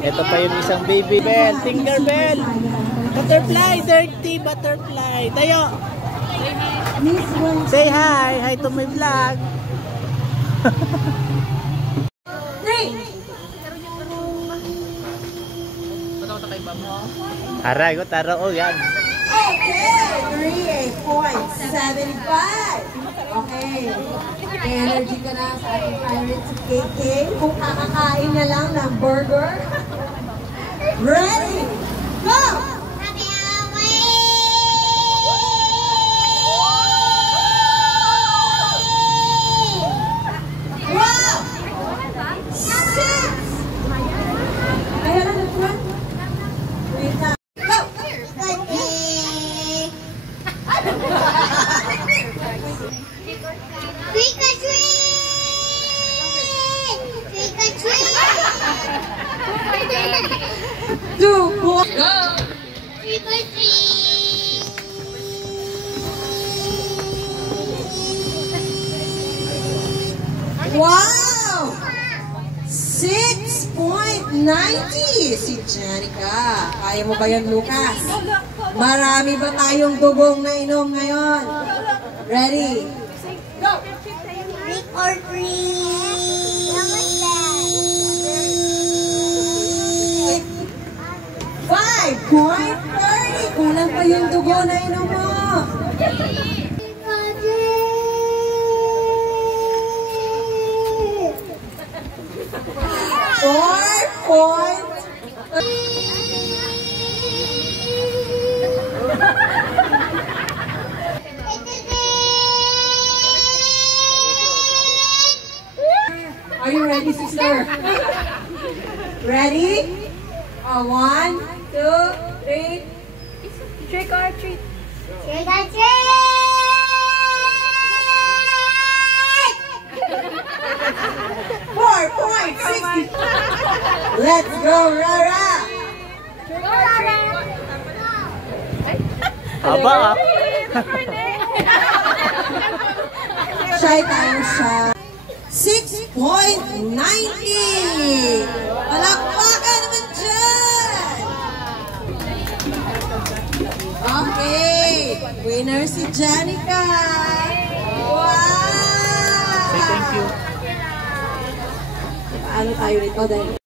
Ito pa yung isang baby bell. Tinkerbell. Butterfly. Dirty butterfly. Tayo. Say hi. Hi to my vlog. Aray ko, taro o yan. Okay, 38.75. Okay. Energy ka na sa ating Pirates KK. Kung kakakain na lang ng burger. Ready? Go! Wow! 6! Ayan na naman. Wait na. Trick or treat! Trick or treat! 2 points. Go! Trick or treat! Wow! 6.90 si Janica. Kaya mo ba yan, Lucas? Marami ba tayong dugong na inom ngayon? Ready? Go! Trick or treat! 5.30! Kulang pa yung dugo na inom mo. Trick or treat! 4.30! Are you ready, sister? Ready? 1, 2, 3. Trick or treat! Trick or treat! 4.60. Let's go, Rara! Trick or treat! Aba ah. Shy tayo siya. 6.90! Palakpakan naman dyan! Okay! Winner si Janica! Wow! Say thank you. Paano tayo nito dahil